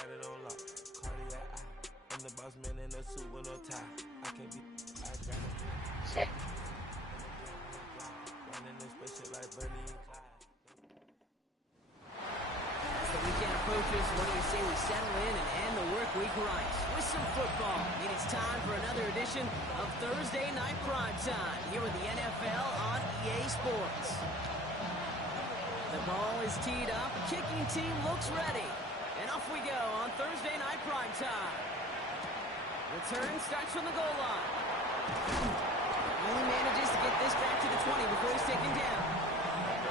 got it on lock. Cardiac eye. I'm the boss man in a suit with no tie. I can't be. I got it. Running this spaceship like Bunny and Clyde. As the weekend approaches, what do you say we settle in and end the work week right with some football? It is time for another edition of Thursday Night Primetime here with the NFL on EA Sports. The ball is teed up, kicking team looks ready, and off we go on Thursday Night Primetime. Return starts from the goal line. Only manages to get this back to the 20 before he's taken down.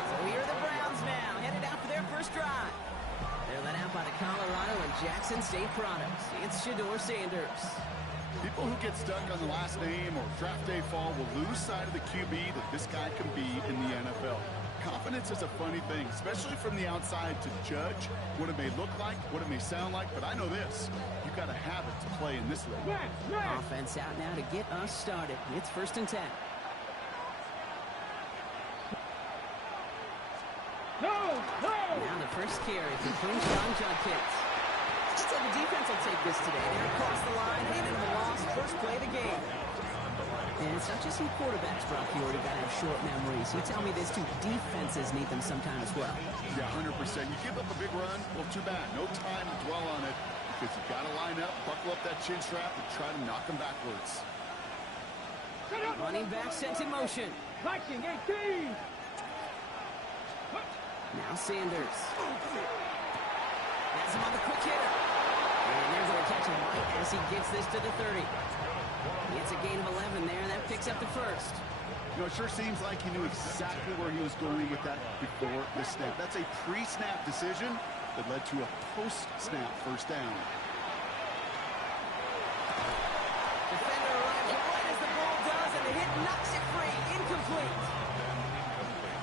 So here are the Browns now, headed out for their first drive. They're led out by the Colorado and Jackson State products. It's Shedeur Sanders. People who get stuck on the last name or draft day fall will lose sight of the QB that this guy can be in the NFL. Confidence is a funny thing, especially from the outside, to judge what it may look like, what it may sound like, but I know this. You've got to have it to play in this league. Offense out now to get us started. It's 1st and 10. Now the first carry for Quinshon Judkins. So the defense will take this today. They're across the line, handing them a loss. First play of the game. And it's not just some quarterbacks, Brock. You already got to have short memories. You tell me this too. Defenses need them sometime as well. Yeah, 100%. You give up a big run, well, too bad. No time to dwell on it because you've got to line up, buckle up that chin strap, and try to knock them backwards. Running back sent in motion. Viking 18. Now Sanders. Has him on the quick hitter. And they're going to catch him right as he gets this to the 30. It's a gain of 11 there, and that picks up the first. You know, it sure seems like he knew exactly where he was going with that before the snap. That's a pre-snap decision that led to a post-snap first down. Defender arrives right as the ball does, and the hit knocks it free. Incomplete.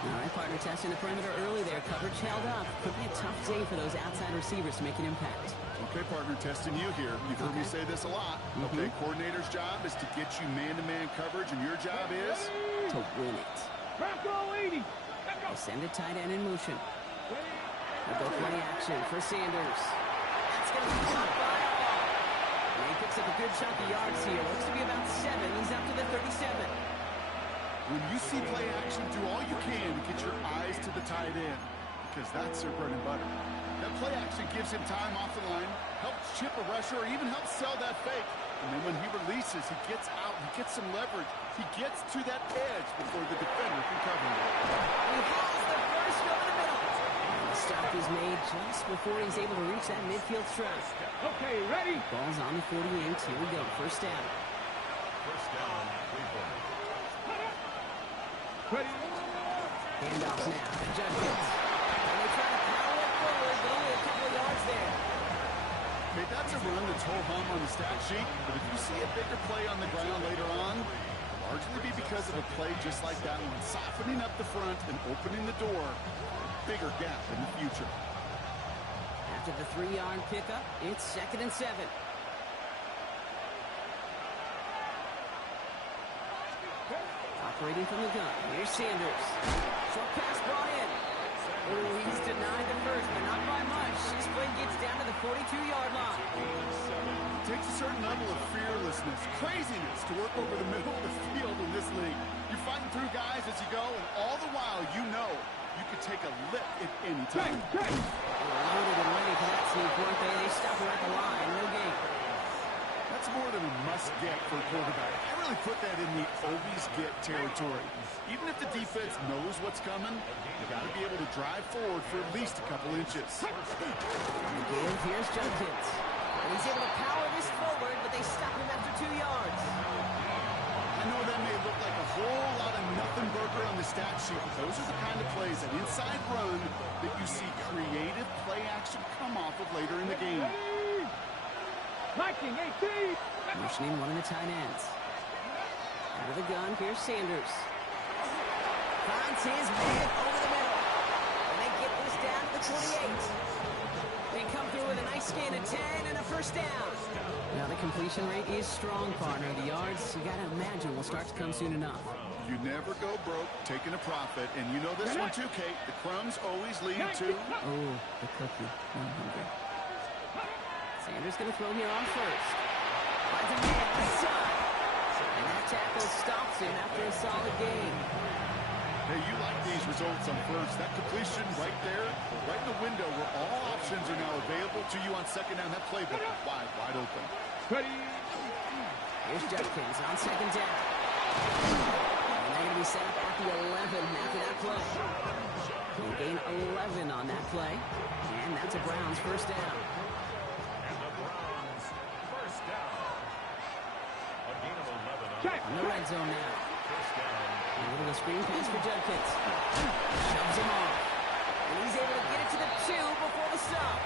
All right, partner testing the perimeter early there. Coverage held up. Could be a tough day for those outside receivers to make an impact. Okay, partner, testing you here. You've heard me say this a lot. Okay, coordinator's job is to get you man-to-man coverage, and your job is to win it. They send a tight end in motion. They'll go play action for Sanders. That's going to be caught by all. And he picks up a good chunk of yards here. Looks to be about 7. He's up to the 37. When you see play action, do all you can to get your eyes to the tight end, because that's their bread and butter. That play action gives him time off the line, helps chip a rusher, or even helps sell that fake. And then when he releases, he gets out, he gets some leverage. He gets to that edge before the defender can cover him. He has the first over the middle. And the stop is made just before he's able to reach that midfield strike. Okay, ready? Ball's on the 48. Here we go. First down. First down, Cleveland. Ready? Handoff now to Judkins. And they try to power it forward, but only a couple yards there. Okay, that's a run that's ho-hum on the stat sheet, but if you see a bigger play on the ground later on, it'll largely be because of a play just like that one, softening up the front and opening the door for a bigger gap in the future. After the 3-yard pickup, it's 2nd and 7. Operating from the gun. Here's Sanders. Short pass brought in. Oh, he's denied the first, but not by much. This play gets down to the 42-yard line. It takes a certain level of fearlessness, craziness to work over the middle of the field in this league. You're fighting through guys as you go, and all the while you know you could take a lick at any time. They're loaded and ready for that sneak, weren't they? They stop her at the line. No gain. That's more than a must-get for a quarterback. I really put that in the always-get territory. Even if the defense knows what's coming, you got to be able to drive forward for at least a couple inches. Again, here's Judkins. And he's able to power this forward, but they stop him after 2 yards. I know that may look like a whole lot of nothing burger on the stat sheet, but those are the kind of plays, an inside run, that you see creative play action come off of later in the game. Viking 18. Motioning one of the tight ends. Out of the gun, here's Sanders. Finds his man over the middle. And they get this down to the 28. They come through with a nice gain of 10 and a first down. Now the completion rate is strong, partner. The yards, you got to imagine, will start to come soon enough. You never go broke taking a profit, and you know this one too, Kate. The crumbs always lead to... Oh, the cookie. I'm hungry. Raiders going to throw here on first. Finds a man inside. And that tackle stops him after a solid gain. Hey, you like these results on first. That completion right there, right in the window where all options are now available to you on second down. That playbook is wide open. Here's Judkins on second down. And they're going to be set up at the 11 after that play. They gain 11 on that play. And that's a Browns first down. And the Browns first down. A gain of 11 on In the red zone now. first down. A little screen pass for Judkins. Shoves him off. And he's able to get it to the 2 before the stop.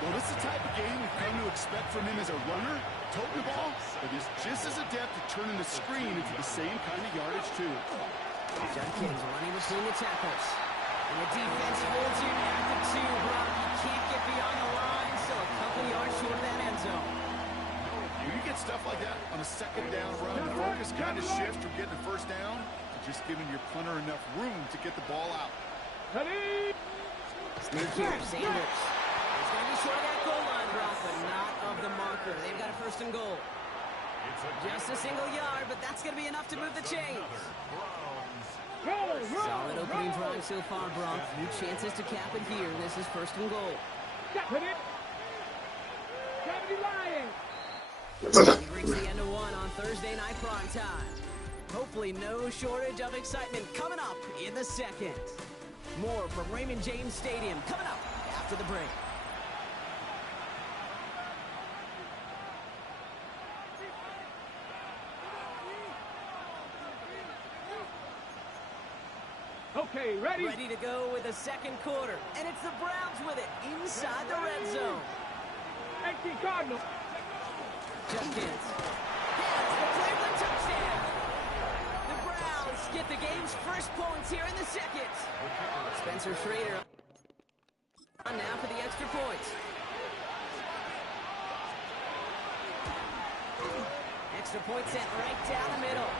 Well, this is the type of game we've come to expect from him as a runner, toting the ball, but he's just as adept at turning the screen into the same kind of yardage, too. Judkins running between the tackles. And the defense holds him at the 2, Brock. He can't get beyond the line, so a couple yards short of that end zone. When you get stuff like that on a second down run, the focus kind of shifts from getting a first down to just giving your punter enough room to get the ball out. Sneak here, Sanders. He's going to be short of that goal line, Brock, but not of the marker. They've got a first and goal. Just a single yard, but that's going to be enough to move the chains. Solid opening drive so far, Brock. Few chances to cap it here. This is first and goal. We've reached the end of one on Thursday night prime time. Hopefully no shortage of excitement coming up in the second. More from Raymond James Stadium coming up after the break. Okay, ready? Ready to go with the second quarter. And it's the Browns with it inside the red zone. 18 Cardinals. Judkins. Gets the Cleveland touchdown. The Browns get the game's first points here in the second. Spencer Schrader on now for the extra points. Extra point sent right down the middle.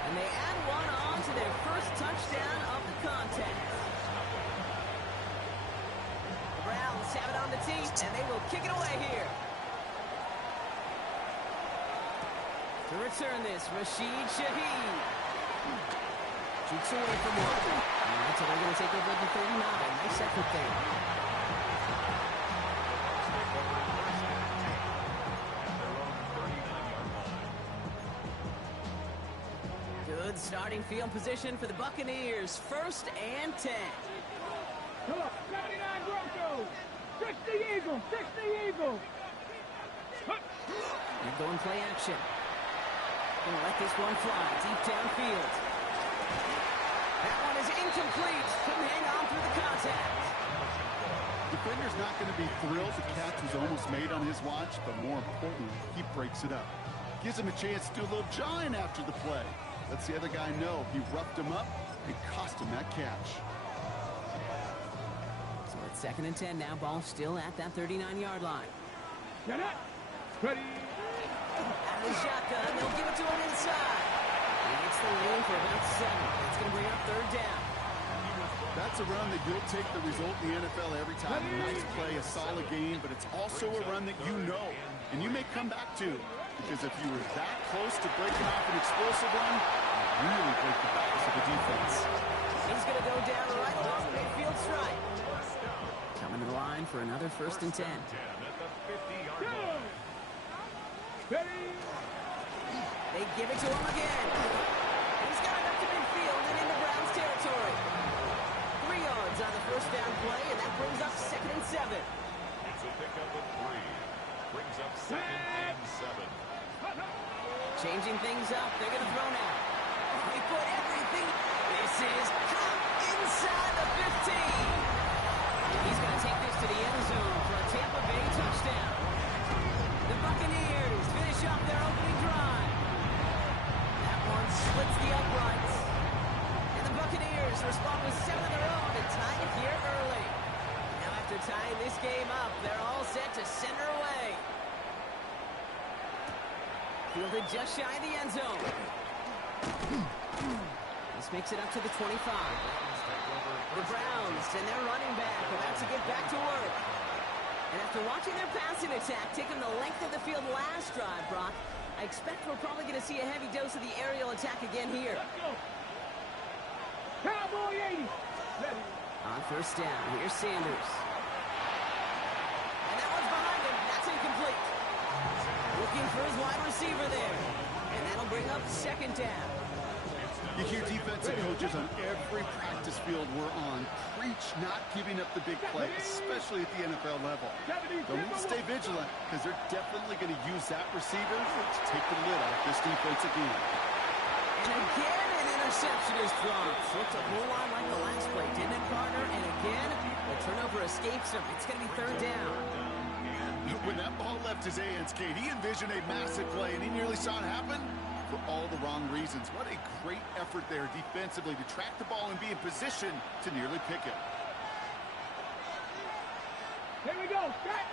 And they add one on to their first touchdown of the contest. The Browns have it on the tee, and they will kick it away here. To return this, Rashid Shaheed. Shoots away from one. All right, so they're going to take over at the 39. Nice effort there. Good starting field position for the Buccaneers. First and 10. Come on, 79 Broncos. 60 Eagles, 60 Eagles. They're going play action. Gonna let this one fly deep downfield. That one is incomplete. Couldn't hang on through the contact. Defender's not going to be thrilled the catch was almost made on his watch, but more importantly, he breaks it up. Gives him a chance to do a little jawing after the play. Lets the other guy know he roughed him up and cost him that catch. So it's second and 10 now. Ball still at that 39-yard line. Get it. Ready. Out of the shotgun, they'll give it to him inside. He gets the lane for about 7. That's going to bring up third down. That's a run that you'll take the result in the NFL every time. A nice play, a solid game, but it's also a run that you know and you may come back to. Because if you were that close to breaking off an explosive run, you really break the backs of the defense. He's going to go down right along the midfield stripe. Coming to the line for another first and 10. At the 50-yard line. Ready. They give it to him again. He's got it up to midfield and into Browns territory. 3 yards on the first down play, and that brings up second and 7. It's a pickup of 3. Brings up second and 7. Changing things up. They're going to throw now. They put everything. This is caught inside the 15. He's going to take this to the end zone for a Tampa Bay touchdown. The Buccaneers finish up their opening drive. That one splits the uprights. And the Buccaneers respond with 7 of their own to tie it here early. Now after tying this game up, they're all set to send her away. Fielded just shy of the end zone. This makes it up to the 25. The Browns and their running back about to get back to work. And after watching their passing attack taking the length of the field last drive, Brock, I expect we're probably going to see a heavy dose of the aerial attack again here. Let's go. Cowboy 80. Ready. On first down, here's Sanders. And that one's behind him. That's incomplete. Looking for his wide receiver there. And that'll bring up second down. You hear defensive coaches on every practice field we're on preach not giving up the big play, especially at the NFL level. They'll need to stay vigilant because they're definitely going to use that receiver to take the lid off this defense again. And again, an interception is thrown. Looked a whole lot like the last play, didn't it, partner? And again, the turnover escapes him. It's going to be third down. When that ball left his hands, Kate, he envisioned a massive play, and he nearly saw it happen for all the wrong reasons. What a great effort there defensively to track the ball and be in position to nearly pick it. Here we go. Set.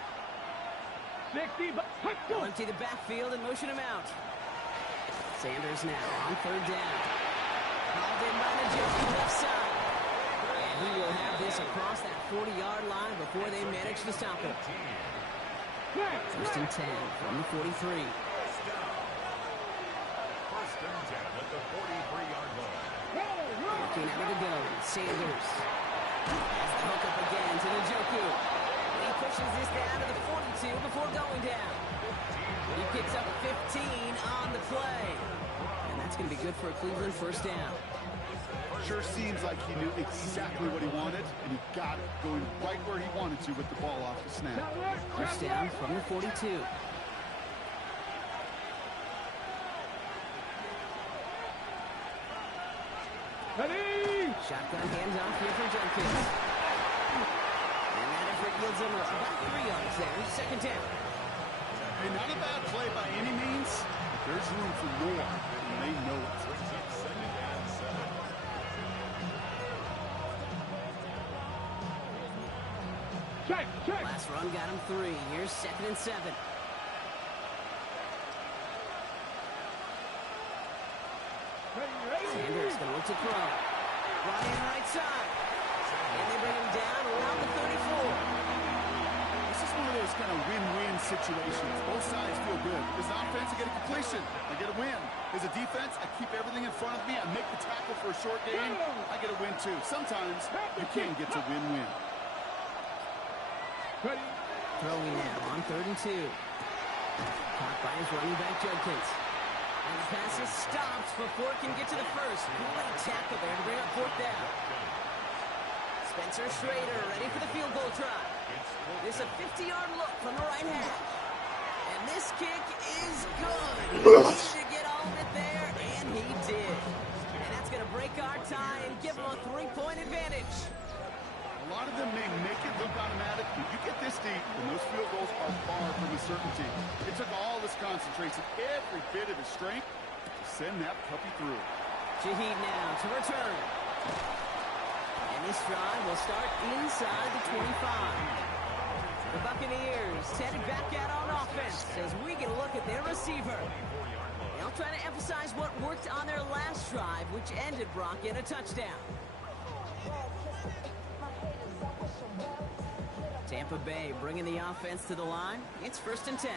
60. They'll empty the backfield and motion him out. Sanders now on third down. Called in by the Joker left side. And he will have this across that 40-yard line before they manage to stop him. First and 10 from the 43. First and 10 at the 43-yard line. Looking out to go. Sanders. Has the hook up again to the Joku. He pushes this down to the 42 before going down. He picks up 15 on the play. And that's going to be good for a Cleveland first down. Sure seems like he knew exactly what he wanted, and he got it, going right where he wanted to with the ball off the snap. First down from the 42. Ready. Shotgun handoff here for Jenkins. And that effort yields him about 3 yards there. Second down. Hey, not a bad play by any means, but there's room for more, and they know it. Check. Last run got him 3. Here's second and 7. Ready. Sanders going to look to throw. Brought in right side. And they bring him down around the 34. This is one of those kind of win-win situations. Both sides feel good. As an offense, I get a completion. I get a win. As a defense, I keep everything in front of me. I make the tackle for a short gain. I get a win, too. Sometimes you can get to win-win. Ready. Throwing now on third and 2. Caught by his running back, Jenkins. And the pass is stopped before it can get to the first. Great tackle there to bring up fourth down. Spencer Schrader ready for the field goal try. This a 50-yard look from the right half. And this kick is good. He needed to get all of it there, and he did. And that's going to break our tie and give him a 3-point advantage. A lot of them may make it look automatic, but you get this deep, and those field goals are far from a certainty. It took all this concentration, every bit of his strength, to send that puppy through. Shaheed now to return. And this drive will start inside the 25. The Buccaneers headed back out on offense as we get a look at their receiver. They'll try to emphasize what worked on their last drive, which ended, Brock, in a touchdown. Tampa Bay bringing the offense to the line. It's first and 10.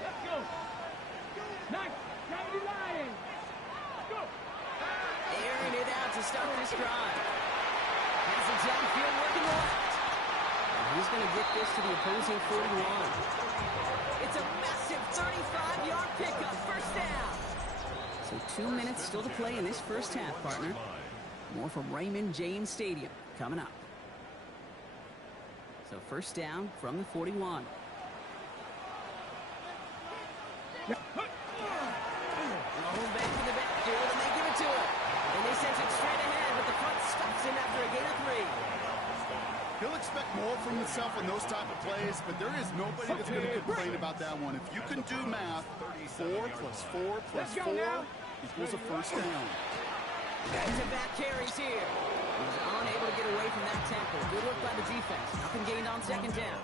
Let's go. Nice. Lions. Let's go. Airing it out to start this drive. Has the downfield working the left. And he's going to get this to the opposing 41. It's a massive 35-yard pickup. First down. So 2 minutes still to play in this first half, partner. More from Raymond James Stadium coming up. So first down from the 41. Hold back to the backfield, and they give it to him. And they send it straight ahead, but the front stops him after a gain of 3. He'll expect more from himself on those type of plays, but there is nobody that's going to complain about that one. If you can do math, 4 plus 4 plus 4 equals a first down. Back-to-back carries here. He was unable to get away from that tackle. Good work by the defense. Nothing gained on second down.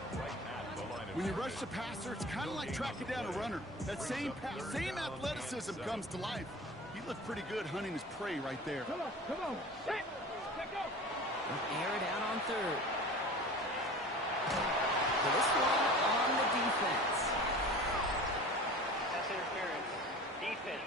When you rush the passer, it's kind of like tracking down a runner. That same pass, same athleticism comes to life. He looked pretty good hunting his prey right there. Come on. Set. Let go. Air it out on third. So this one on the defense. Pass interference. Defense.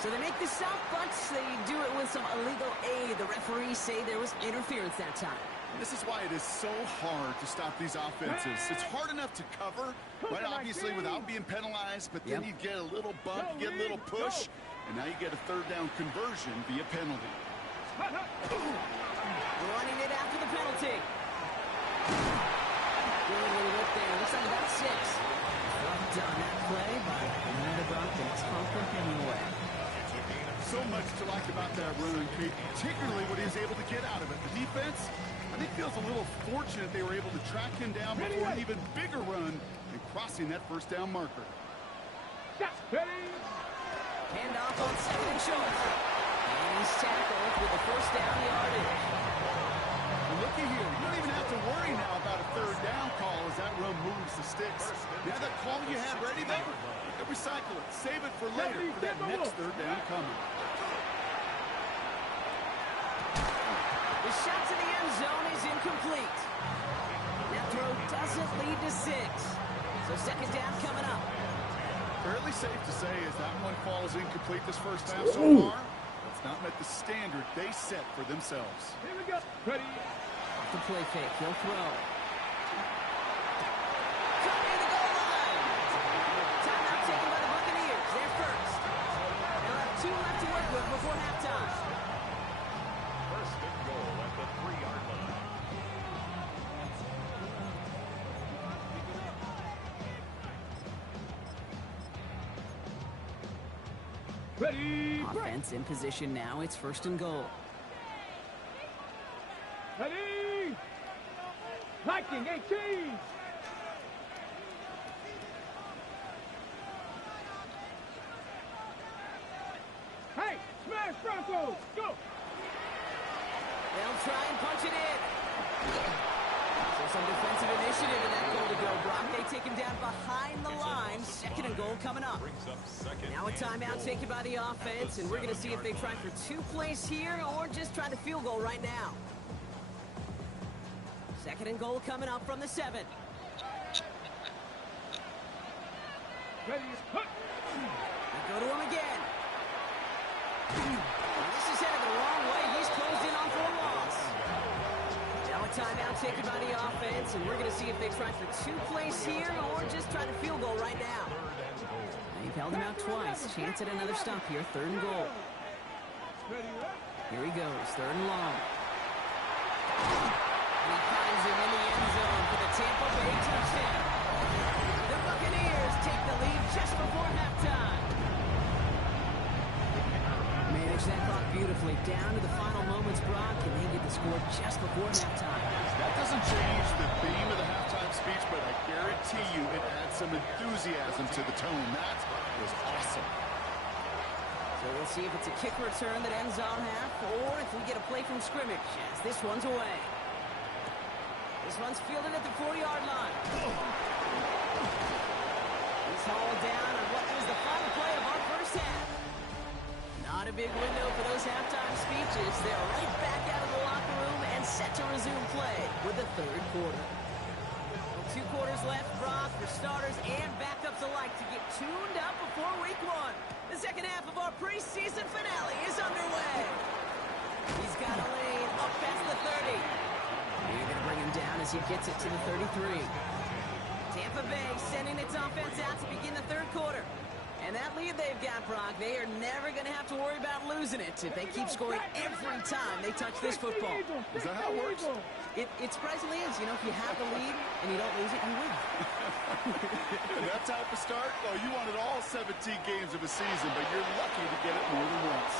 So they make the stop, but they do it with some illegal aid. The referees say there was interference that time. This is why it is so hard to stop these offenses. It's hard enough to cover, right, obviously, without being penalized, but then you get a little bump, you get a little push, and now you get a third down conversion via penalty. Running it after the penalty. Good little whip there. Looks like about 6. Well done that play by the Broncos and Tonka Hemingway. So much to like about that run, Kate, particularly what he was able to get out of it. The defense, I think, feels a little fortunate they were able to track him down before an even bigger run and crossing that first down marker. Hand off on 2nd and short. And he's tackled with the first down yardage. And looky here, you don't even have to worry now about a third down call as that run moves the sticks. Now that call you had ready there, you can recycle it. Save it for later for that next third down coming. The shot to the end zone is incomplete. That throw doesn't lead to 6. So 2nd down coming up. Fairly safe to say as that one falls incomplete this first half so far. It's not met the standard they set for themselves. Here we go. Ready. Off the play fake, he'll throw. Cut near the goal line. Timeout taken by the Buccaneers. They're first. They'll have 2 left to work with before halftime. First and goal at the 3-yard line. Ready. Offense in position now. It's 1st and goal. Ready. Viking 18. Hey, smash Broncos. Go. They'll try and punch it in. So some defensive initiative in that goal to go. Brock, they take him down behind the line. 2nd and goal coming up. Brings up second. Now a timeout taken by the offense, and we're going to see if they try for 2 plays here or just try the field goal right now. 2nd and goal coming up from the 7. Ready. Hut. They go to him again. This is headed the wrong way. He's closed in on for a loss. Now a timeout taken by the offense, and we're going to see if they try for 2 plays here or just try the field goal right now. They've held him out twice. Chance at another stop here. 3rd and goal. Here he goes. 3rd and long. And he finds him in the end zone for the Tampa Bay touchdown. The Buccaneers take the lead just before halftime. Manage that clock beautifully. Down to the final moments, Brock, and they get the score just before halftime. That doesn't change the theme of the halftime speech, but I guarantee you it adds some enthusiasm to the tone. That was awesome. So we'll see if it's a kick return that ends on half, or if we get a play from scrimmage, as this one's away. This one's fielded at the 40-yard line. He's hauled down on what was the final play of our first half. Not a big window for those halftime speeches. They're right back out of the locker room and set to resume play with the 3rd quarter. 2 quarters left, Brock, for starters and backups alike to get tuned up before week 1. The 2nd half of our preseason finale is underway. He's got a lane up past the 30. You're going to bring him down as he gets it to the 33. Tampa Bay sending its offense out to begin the 3rd quarter. And that lead they've got, Brock, they are never going to have to worry about losing it if they keep scoring every time they touch this football. Is that how it works? It surprisingly is. You know, if you have the lead and you don't lose it, you win. And that type of start, oh, you wanted all 17 games of a season, but you're lucky to get it more than once.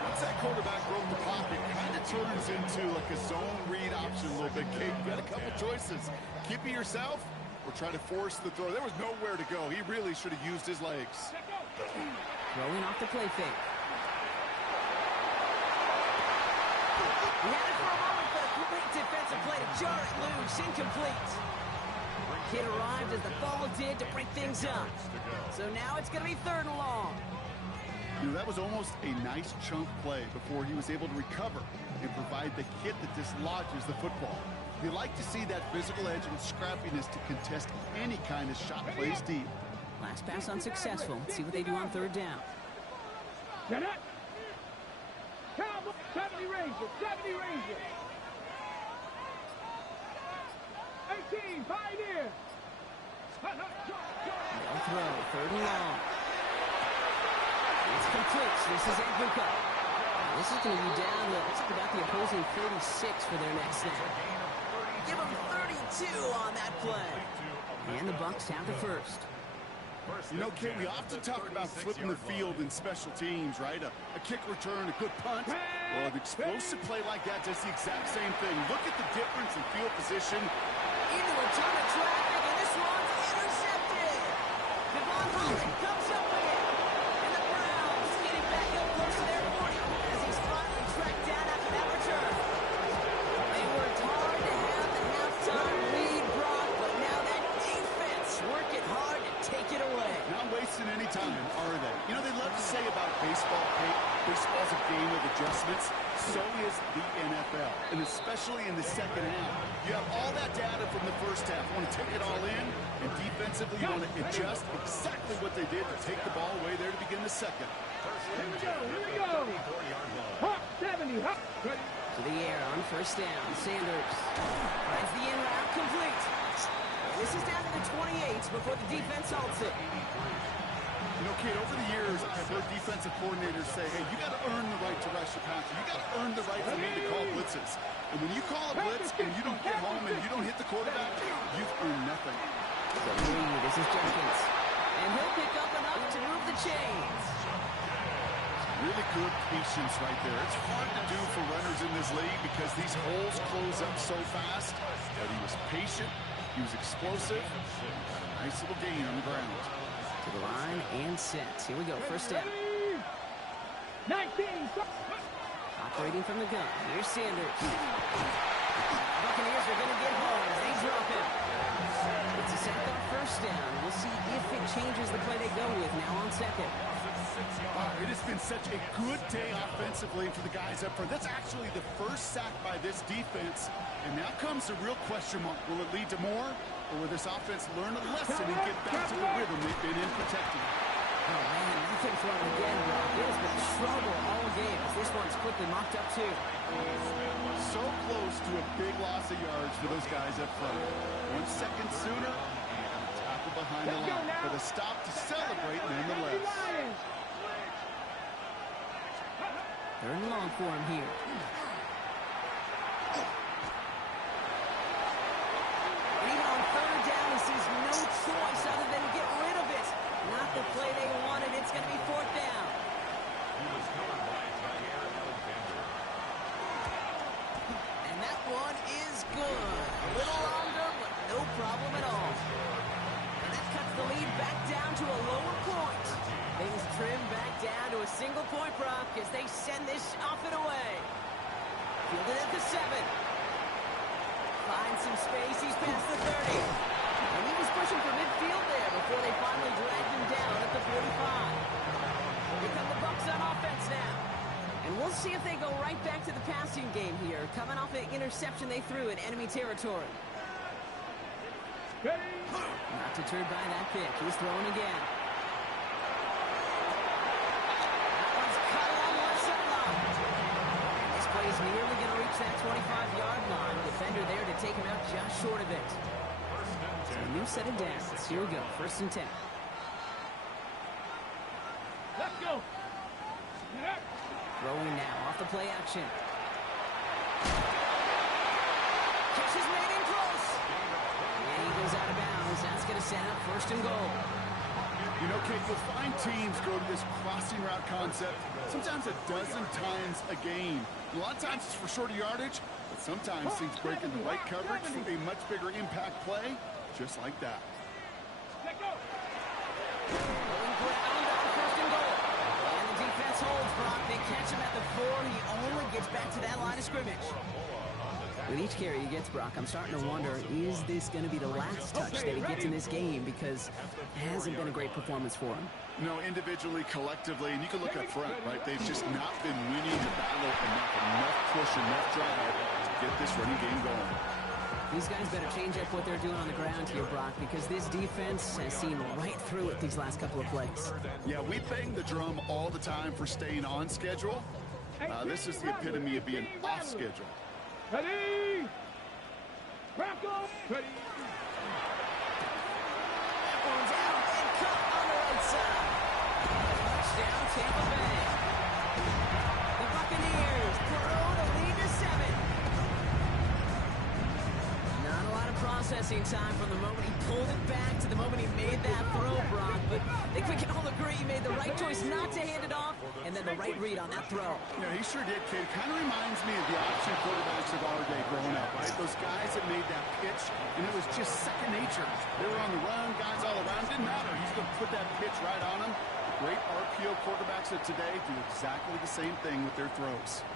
Once that quarterback broke the pocket, it kind of turns into like a zone read option a little bit. Kate, you got a couple choices. Keep it yourself or try to force the throw. There was nowhere to go. He really should have used his legs. Throwing off the play fake. He had it for a moment, but a complete defensive play to jar it loose. Incomplete. Kid arrived as the ball did to break things up. So now it's going to be 3rd and long. You know, that was almost a nice chunk play before he was able to recover. and provide the hit that dislodges the football. You like to see that physical edge and scrappiness to contest any kind of shot plays deep. Last pass unsuccessful. Let's see what they do on third down. Get it. 70 Rangers, 70 Rangers. 18, Pioneer. They'll throw, third and long. It's complete. This is Edbuka. This is going to be down to, looks like about the opposing 36 for their next snap. Give them 32 on that play. And the Bucks have the first. You know, Kate, we often talk about flipping the field in special teams, right? A kick return, a good punt. Well, an explosive play like that does the exact same thing. Look at the difference in field position. Into a ton of traffic, and this one's intercepted. Devon Holland comes up with it. And the Browns getting back up close to their 40 as he's finally tracked down after that return. They worked hard to have the halftime lead brought, but now that defense working hard to take it away. Not wasting any time, are they? You know, they love to say about baseball, Kate, baseball's a game of adjustments. So is the NFL, and especially in the second half. You have all that data from the first half. You want to take it all in, and defensively you want to adjust exactly what they did to take the ball away there to begin the second. Here we go. Hop, 70, hop. To the air on first down. Sanders finds the in route complete. This is down to the 28 before the defense halts it. You know, Kate, over the years, I've heard defensive coordinators say, hey, you got to earn the right to rush your passer. You got to earn the right for me to call blitzes. And when you call a blitz and you don't get home and you don't hit the quarterback, you've earned nothing. The lead, this is Jenkins. And he'll pick up enough to move the chains. Really good patience right there. It's hard to do for runners in this league because these holes close up so fast. But he was patient. He was explosive. Nice little gain on the ground. To the line and set. Here we go. First down. 19. Operating from the gun. Here's Sanders. Buccaneers are going to get home as they drop him. It's a sack on first down. We'll see if it changes the play they go with now on second. It has been such a good day offensively for the guys up front. That's actually the first sack by this defense. And now comes the real question mark. Will it lead to more? Or will this offense learn a lesson and get back to the rhythm they've been in protecting? Oh, man, nothing from him again, Rob. It has been trouble all game as this one's quickly mocked up, too. So close to a big loss of yards for those guys up front. 1 second sooner, and a tackle behind the line. But a stop to celebrate nonetheless. Third and long for him here. And even on third down, he sees no choice other than to get rid of it. Not the play they wanted. It's going to be fourth down. And that one is good. A little longer, but no problem at all. And that cuts the lead back down to a lower point. Things trim back down to a single-point prop as they send this off and away. Fielded at the 7. Finds some space. He's past the 30. And he was pushing for midfield there before they finally dragged him down at the 45. Here come the Bucs on offense now. And we'll see if they go right back to the passing game here, coming off an interception they threw in enemy territory. Not deterred by that pick. He's throwing again. He's nearly going to reach that 25-yard line. Defender there to take him out just short of it. So a new set of downs. Here we go. First and 10. Let's go. Throwing now off the play action. Catch is made in close. And he goes out of bounds. That's going to set up first and goal. You know, Kate, you'll find teams go to this crossing route concept sometimes a dozen times a game. A lot of times it's for shorter yardage, but sometimes teams break in the right coverage for a much bigger impact play, just like that. Let go. Going ground on first and goal. And the defense holds, Brock. They catch him at the 4. He only gets back to that line of scrimmage. With each carry he gets, Brock, I'm starting to wonder, is this going to be the last touch that he gets in this game? Because it hasn't been a great performance for him. No, individually, collectively, and you can look up front, right? They've just not been winning the battle enough push, enough drive to get this running game going. These guys better change up what they're doing on the ground here, Brock, because this defense has seen right through it these last couple of plays. Yeah, we bang the drum all the time for staying on schedule. This is the epitome of being off schedule. Ready? Bronco, ready. One's out and caught on the right side. Touchdown, Tampa Bay. The Buccaneers throw to lead to 7. Not a lot of processing time from the moment he pulled it back to the moment he made that throw, Brock. But I think we can all agree he made the right choice not to hand it off, and then the right read on that throw. Yeah, he sure did, kid. Kind of reminds me of the option quarterbacks of our day growing up, right? Those guys that made that pitch, and it was just second nature. They were on the run, guys all around. Didn't matter. He's going to put that pitch right on them. Great RPO quarterbacks of today do exactly the same thing with their throws.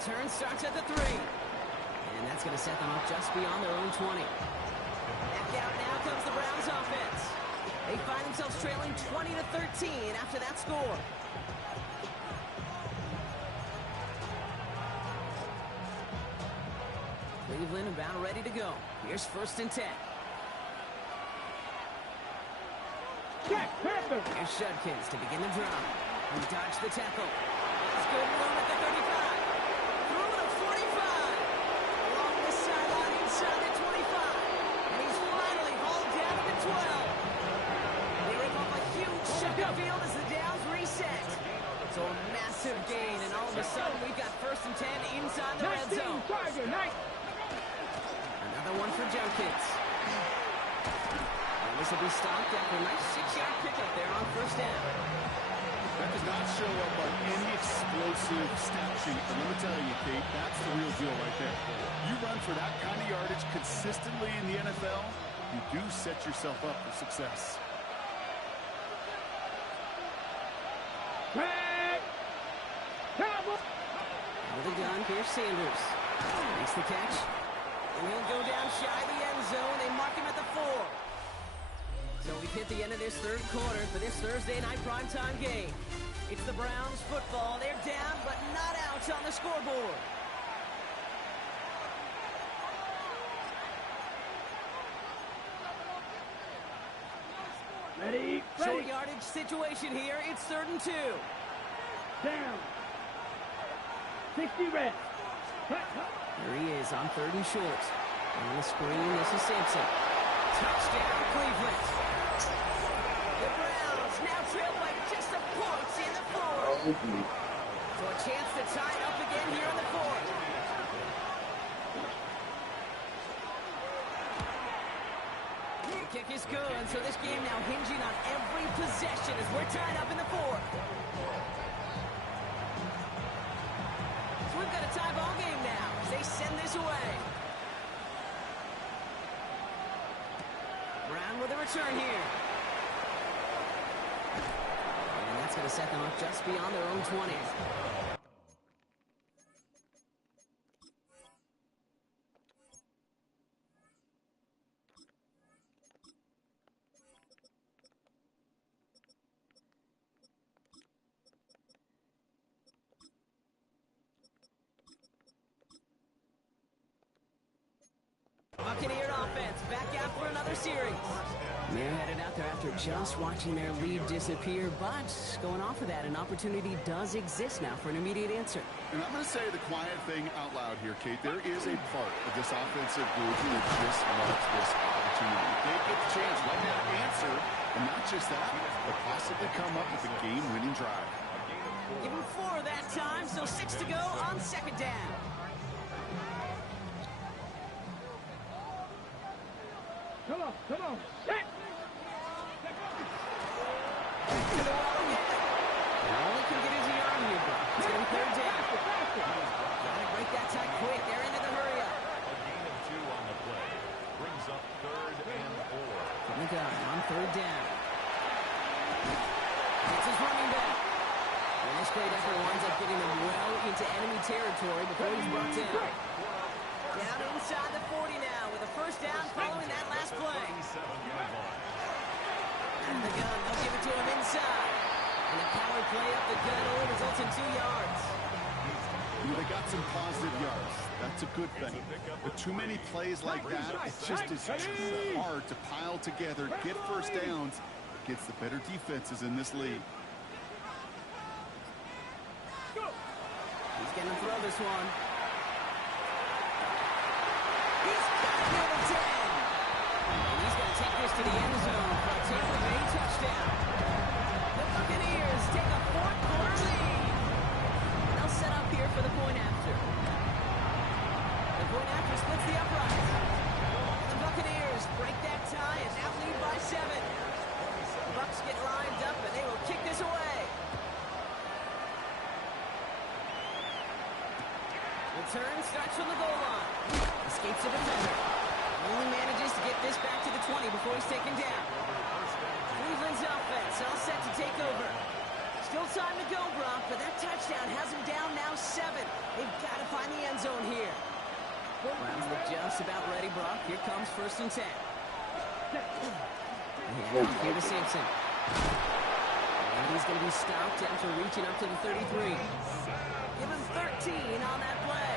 Return starts at the 3. And that's going to set them up just beyond their own 20. Back out now comes the Browns offense. They find themselves trailing 20-13 after that score. Cleveland about ready to go. Here's 1st and 10. Here's Judkins to begin the drive. He dodged the tackle. It's good room at the 35. Through to 45. Along the sideline inside the 25. And he's finally hauled down to the 12. They rip off a huge chunk of field as the downs reset. So a massive gain, and all of a sudden we've got 1st and 10 inside the red zone. Another one for Judkins. And this will be stopped after a nice 6-yard pickup there on 1st down. That does not show up on any explosive stat sheet, but let me tell you, Kate, that's the real deal right there. You run for that kind of yardage consistently in the NFL, you do set yourself up for success. With a gun, here's Sanders. Makes the catch. And he'll go down shy of the end zone. They mark him at the 4. So we've hit the end of this 3rd quarter for this Thursday night primetime game. It's the Browns football. They're down, but not out on the scoreboard. Ready? Short yardage situation here. It's 3rd and 2. Down. 60 red. There he is on 3rd and short. On the screen, this is Sampson. Touchdown, Cleveland. The Browns now trail by just a point in the 4th. So a chance to tie it up again here in the 4th. The kick is good, so this game now hinging on every possession as we're tied up in the 4th. So we've got a tie ball game now as they send this away. Brown with a return here. And that's going to set them up just beyond their own 20. Buccaneer offense back after another series. They're headed out there after just watching their lead disappear, but going off of that, an opportunity does exist now for an immediate answer. And I'm going to say the quiet thing out loud here, Kate. There is a part of this offensive group who just loves this opportunity. They get the chance right now to answer, and not just that, but possibly come up with a game-winning drive. Give him 4 that time, so 6 to go on 2nd down. Come on, come on. Set. To the wall again. And all he can get is a yard here, bro. It's going to be 3rd down. Got to break that tie quick. They're into the hurry up. A gain of 2 on the play. Brings up 3rd and 4. From the gun on 3rd down. It's his running back. And this great effort winds up getting them well into enemy territory before he's brought down. Down inside the 40 now with a first down following that last play. And the gun, they'll give it to him inside. And a power play up the gun only results in 2 yards. They got some positive yards. That's a good thing. But too many plays like that, it just is too hard to pile together, get first downs against the better defenses in this league. He's going to throw this one. He's got it over 10. And he's going to take this to the end zone for a Tampa Bay touchdown. The Buccaneers take a 4th-quarter lead. They'll set up here for the point after. The point after splits the uprights. The Buccaneers break that tie and now lead by 7. The Bucs get lined up and they will kick this away. Return starts from the goal line. Escapes the defender. Only manages to get this back to the 20 before he's taken down. Cleveland's offense all set to take over. Still time to go, Brock, but that touchdown has him down now 7. They've got to find the end zone here. Browns look just about ready, Brock. Here comes 1st and 10. Here to Simpson. And he's going to be stopped after reaching up to the 33. Give him 13 on that play.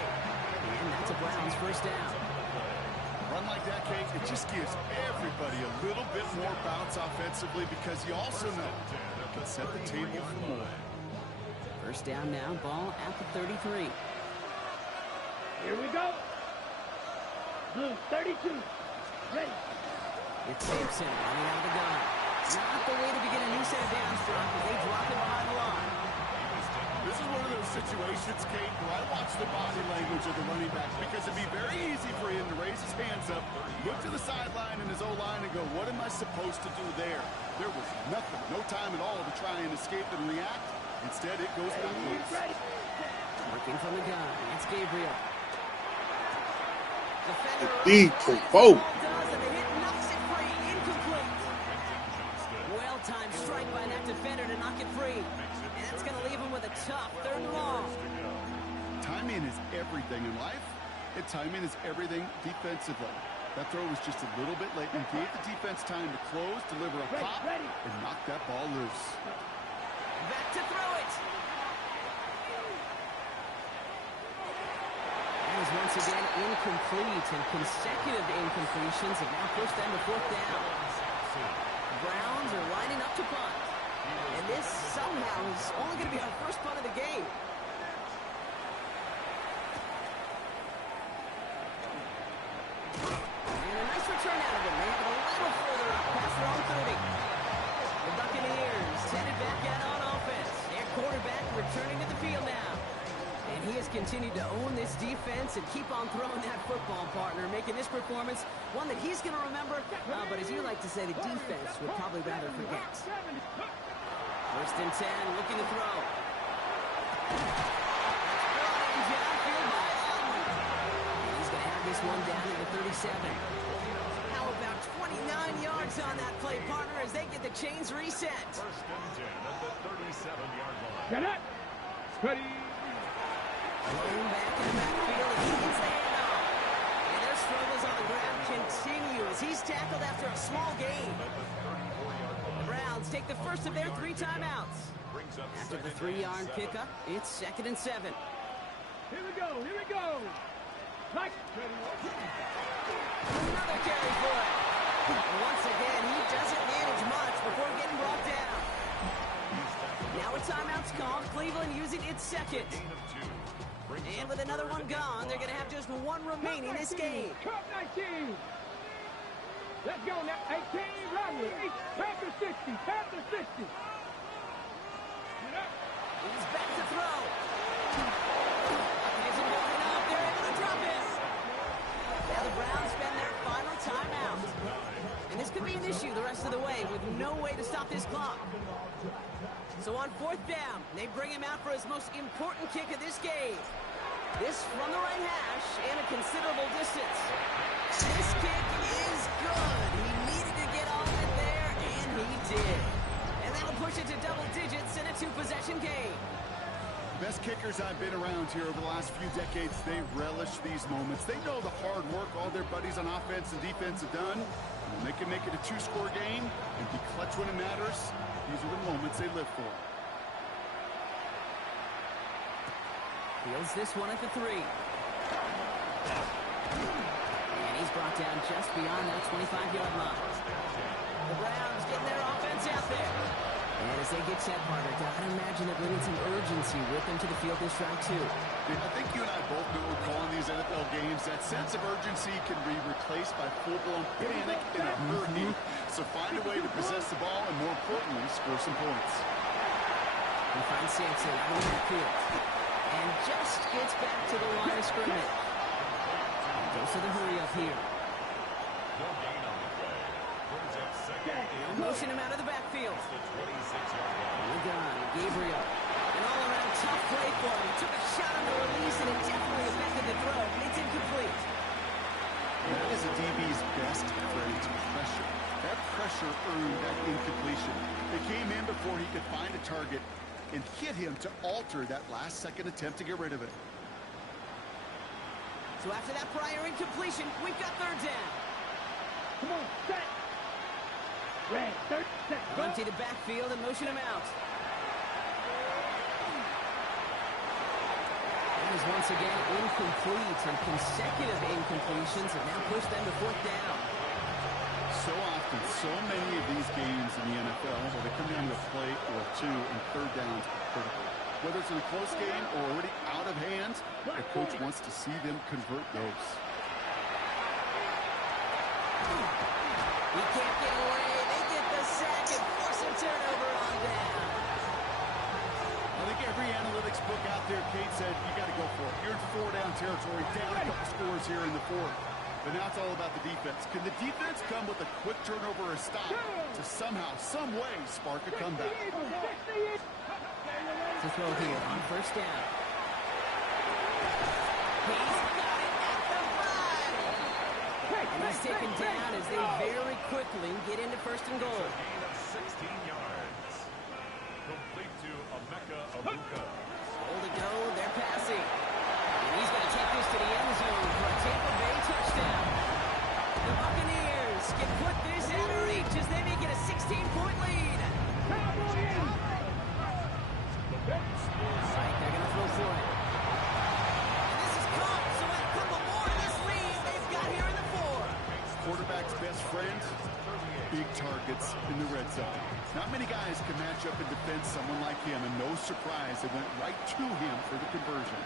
And that's a Browns first down. Run like that, Kate, it just gives everybody a little bit more bounce offensively because you also know you can set the table for more. First down now, ball at the 33. Here we go. Blue, 32. Ready. It's Simpson running out of the gun. Not the way to begin a new set of downs, Brock, but they drop it behind the line. This is one of those situations, Kate, where I watch the body language of the running back because it'd be very easy for him to raise his hands up, look to the sideline and his O-line and go, what am I supposed to do there? There was nothing, no time at all to try and escape and react. Instead, it goes backwards. Working from the gun. That's Gabriel. Provoke. Well-timed strike by that defender to knock it free. And that's going to leave him with a tough 3rd and long. Timing is everything in life, and timing is everything defensively. That throw was just a little bit late and gave the defense time to close, deliver a pop, and knock that ball loose. Back to throw it. That is once again incomplete, and consecutive incompletions have now pushed them to 4th down. Browns are lining up to punt. And this somehow is only going to be our first punt of the game. And a nice return out of him. They have it a little further up past their own 30. The Buccaneers headed back out on offense. Their quarterback returning to the field now. And he has continued to own this defense and keep on throwing that football, partner, making this performance one that he's going to remember, but as you like to say, the defense would probably rather forget. 1st and 10, looking to throw. And he's going to have this one down to the 37. How about 29 yards on that play, partner, as they get the chains reset. 1st and 10 at the 37-yard line. Get it. Ready. Thrown back in the backfield, and he gets the handoff. And their struggles on the ground continue as he's tackled after a small gain. The Browns take the first of their 3 timeouts. After the 3-yard pickup, it's 2nd and 7. Here we go. Here we go. Like. Another carry for it. Once again, he doesn't manage much before getting brought down. Now a timeout's called. Cleveland using its 2nd. And with another one gone, they're going to have just 1 remaining this game. Cup 19. Let's go now. 18, Rodney. Panther 60. Panther 60. He's back to throw. Isn't moving up. They're able to drop it. Now the Browns spend their final timeout. And this could be an issue the rest of the way with no way to stop this clock. So on 4th down, they bring him out for his most important kick of this game. This from the right hash and a considerable distance. This kick is good. He needed to get all of it there, and he did. And that'll push it to double digits in a 2-possession game. Best kick playmakers I've been around here over the last few decades, they relish these moments. They know the hard work all their buddies on offense and defense have done. And when they can make it a two-score game and be clutch when it matters, these are the moments they live for. Fields this one at the 3. And he's brought down just beyond that 25-yard line. The Browns getting their offense out there. And as they get set, Parker, gotta imagine they're bringing some urgency with them to the field this drive, too. I think you and I both know calling these NFL games, that sense of urgency can be replaced by full-blown panic in a hurry. So find a way to possess the ball and, more importantly, score some points. He finds Sampson out of the backfield. And just gets back to the line of scrimmage. Goes to the hurry up here. No gain on the play. Brings up second. Motion him out of the backfield. The 26-yard line. The gun, Gabriel. An all-around tough play for him. Took a shot on the release, and it definitely affected the throw. It's incomplete. That is a DB's best phrase, pressure. That pressure earned that incompletion. It came in before he could find a target and hit him to alter that last-second attempt to get rid of it. So after that prior incompletion, we've got third down. Come on, set. Red, third, set. Run to the backfield and motion him out. That is once again incomplete, and consecutive incompletions have now pushed them to fourth down. So often, so many of these games in the NFL, where they come down to a play or two and third downs critical. Whether it's in a close game or already out of hand, the coach wants to see them convert those. He can't get away. They get the sack and force a turnover on down. I think every analytics book out there, Kate said, you got to go for it. You're in four-down territory, down a couple scores here in the fourth. But now it's all about the defense. Can the defense come with a quick turnover or stop to somehow, some way, spark a comeback? To throw here on first down. He's got it at the 5. And he's taken down as they very quickly get into first and goal. Gain of 16 yards. Complete to Emeka Abuka. Goal to go, they're passing. And he's going to take this to the end zone for a Tampa Bay touchdown. The Buccaneers can put this out of reach as they make it a 16-point lead. Right, they're going to throw for it. And this is caught, so a couple more of this lead they've got here in the 4. Quarterback's best friend, big targets in the red zone. Not many guys can match up and defend someone like him, and no surprise, they went right to him for the conversion.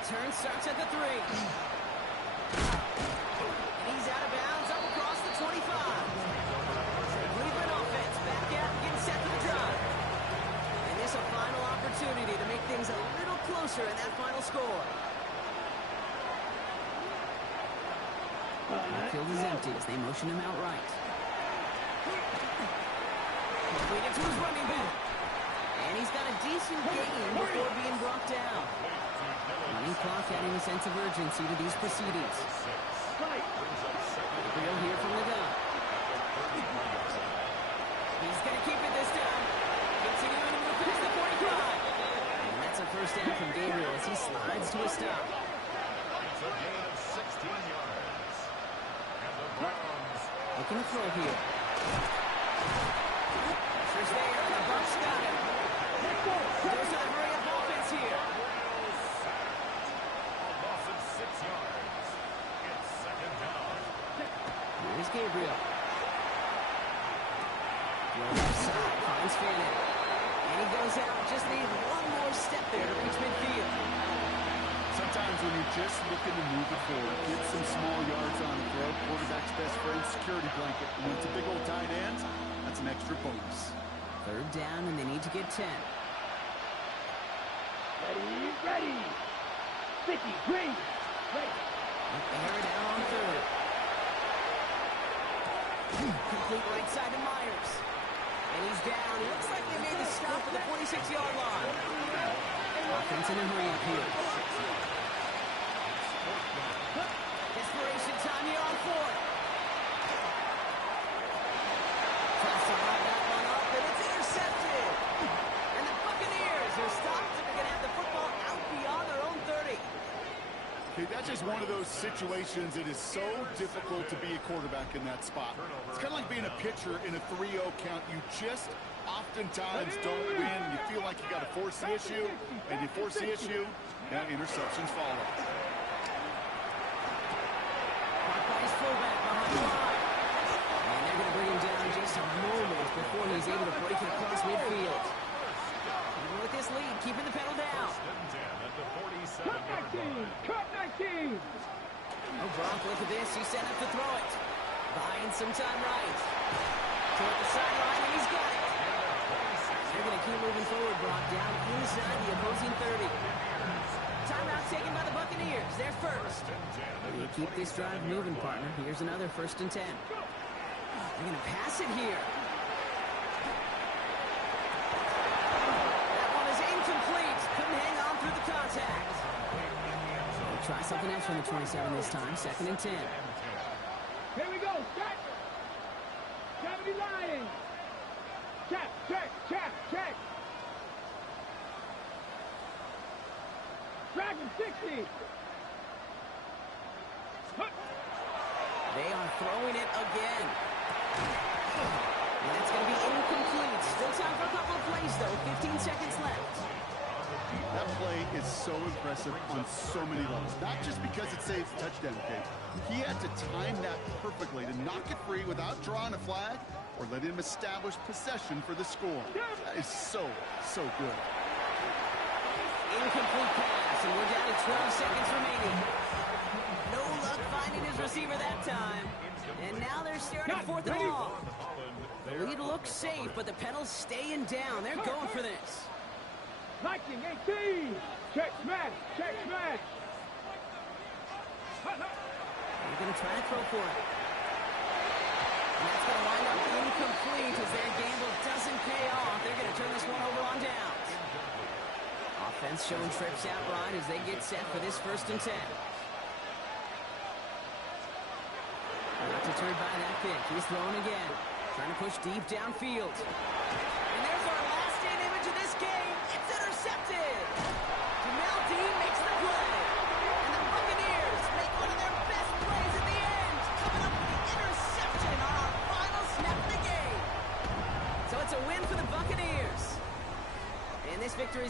Return starts at the 3. And he's out of bounds up across the 25. The Cleveland offense back out and getting set for the drive. And this a final opportunity to make things a little closer in that final score. The field is empty as they motion him out right. Completed to his running back. And he's got a decent gain before being brought down. Running clock adding a sense of urgency to these proceedings. Gabriel here from the gun. He's going to keep it this time. Continuing to move past the 45. And that's a first down from Gabriel as he slides to a stop. It's a gain of 16 yards. And the Browns. Looking to throw here. Pressure's there, and the Bucs got him. Goes to the hurry-up offense here. A loss of 6 yards. It's second down. Here's Gabriel. Throw left side, finds Fanning. And he goes out, just needs one more step there to reach midfield. Sometimes when you're just looking to move it forward, get some small yards on the throw, quarterback's best friend, security blanket. And when it's a big old tight end, that's an extra bonus. Third down, and they need to get 10. Ready. Sticky, green. Ready. Air it out on third. Complete right side to Myers. And he's down. It looks like they made the stop at the 46-yard line. Offense in a hurry up here. Desperation time here on 4th. Tries to line that one up, and it's intercepted. And the Buccaneers are stopped, and they're going to have the football out that's just one of those situations that is so difficult to be a quarterback in that spot. It's kind of like being a pitcher in a 3-0 count. You just oftentimes don't win. You feel like you got to force the issue, and you force the issue, and interceptions follow. Buckeyes fullback behind the line. And they're going to bring him down just a moment before he's able to break it across midfield. Even with this lead, keeping the pedal down. Cut 19! Cut 19! Oh, Brock, look at this. He's set up to throw it. Buying some time right. Toward the sideline, and he's got it. They're going to keep moving forward, Brock, down inside the opposing 30. Timeout taken by the Buccaneers. They're first. You keep this drive moving, partner. Here's another 1st and 10. They're going to pass it here. That one is incomplete. Couldn't hang on through the contact. They'll try something else from the 27 this time. 2nd and 10. Here we go. Check. Gravity line. Check, check, check, check. Dragon 60. They are throwing it again. And it's going to be incomplete. Still time for a couple of plays, though. 15 seconds left. That play is so impressive on so many levels. Not just because it saves a touchdown, okay? He had to time that perfectly to knock it free without drawing a flag or letting him establish possession for the score. That is so, so good. Incomplete pass, and we're down to 12 seconds remaining. No luck finding his receiver that time. And now they're staring at 4th and long. The lead looks safe, but the pedal's staying down. They're going for this. 1918. Check smash. Check smash. They're going to try to throw for it. And that's going to wind up incomplete as their gamble doesn't pay off. They're going to turn this one over on downs. Offense showing trips out right as they get set for this 1st and 10. Not deterred by that pick. He's throwing again. Trying to push deep downfield. And there's our last stand image of this game. It's intercepted. Jamel Dean makes the play. And the Buccaneers make one of their best plays at the end. Coming up with the interception on our final snap of the game. So it's a win for the Buccaneers. And this victory